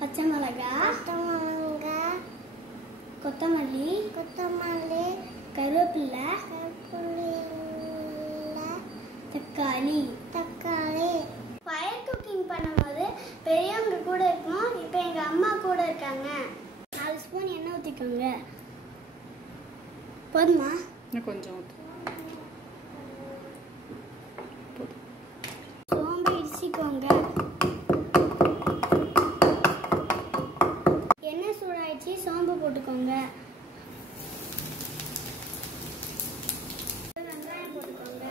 பச்சை மிளகாய், கொத்தமல்லி, கருவேப்பிலை, தக்காளி. ஃபயர் குக்கிங் பண்ணும்போது பெரியவங்க கூட இருக்கணும். இப்போ எங்கள் அம்மா கூட இருக்காங்க. 4 ஸ்பூன் எண்ணெய் ஊற்றிக்கோங்க. போதுமா? கொஞ்சம் சோம்பு இடிச்சிக்கோங்க. எண்ணெய் சூடாயிடுச்சு, சோம்பு போட்டுக்கோங்க. வெங்காயம் போட்டுக்கோங்க.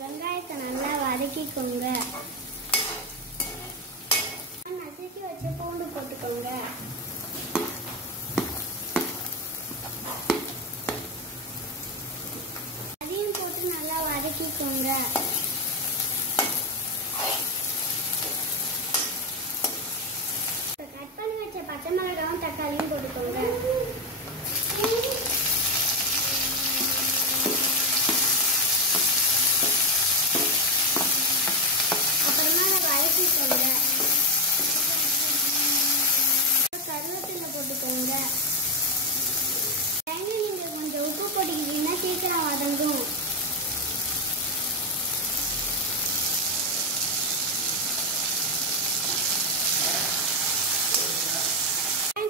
வெங்காயத்தை நல்லா வதக்கிக்கோங்க. நசுக்கி வச்ச பூண்டு போட்டுக்கோங்க. அதையும் போட்டு நல்லா வதக்கிக்கோங்க. கட் பண்ணி வச்ச பச்சை மிளகாயும் தக்காளியும் போட்டுக்கோங்க. அப்புறமா அதை வதக்கிக்கோங்க. கருவேப்பிலை போட்டுக்கோங்க. நீங்க கொஞ்சம் உப்பு போட்டுக்கிட்டீங்கன்னா சீக்கிரம் வதங்கும்.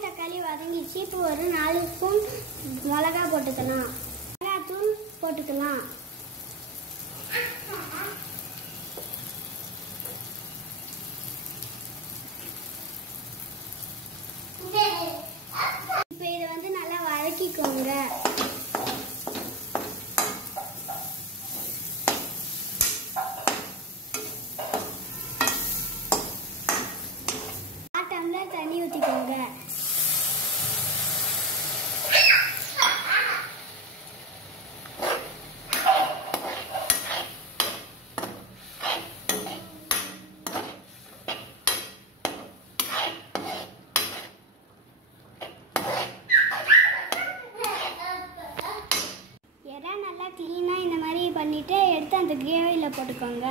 தக்காளி வதங்கிச்சு. இப்போ ஒரு 4 ஸ்பூன் மிளகா போட்டுக்கலாம். மிளகாத்தூள் போட்டுக்கலாம். இப்போ இதை வந்து நல்லா வதக்கிக்கோங்க. டம்ளர் தண்ணி ஊற்றிக்கோங்க. எறா நல்லா க்ளீனாக இந்த மாதிரி பண்ணிவிட்டு எடுத்து அந்த கிரேவியில் போட்டுக்கோங்க.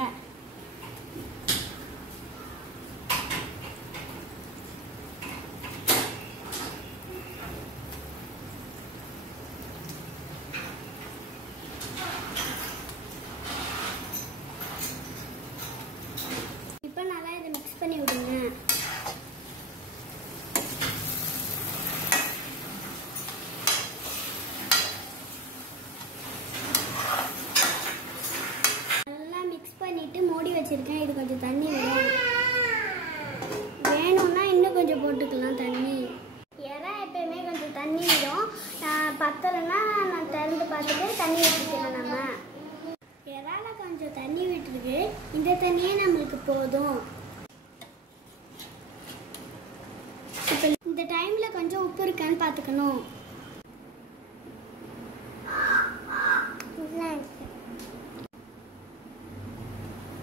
இப்போ நல்லா இதை மிக்ஸ் பண்ணி விடுங்க. பண்ணிட்டு மூடி வச்சிருக்கேன். இது கொஞ்சம் தண்ணி வேணும்னா இன்னும் கொஞ்சம் போட்டுக்கலாம் தண்ணி. எறா எப்பயுமே கொஞ்சம் தண்ணி விடும். பத்தலைன்னா நான் திறந்து பார்த்துட்டு தண்ணி வச்சுக்கலாம். நம்ம எறால கொஞ்சம் தண்ணி விட்டுருக்கு. இந்த தண்ணியே நம்மளுக்கு போதும். இப்போ இந்த டைம்ல கொஞ்சம் உப்பு இருக்கான்னு பார்த்துக்கணும்.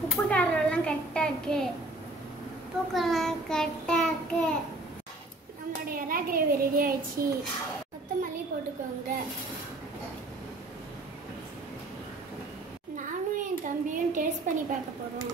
உப்பு காரம் கரெக்டாக இருக்கு. நம்மளோட எறா கிரேவி ரெடி ஆயிடுச்சு. கொத்தமல்லி போட்டுக்கோங்க. நானும் என் தம்பியும் டேஸ்ட் பண்ணி பார்க்க போகிறோம்.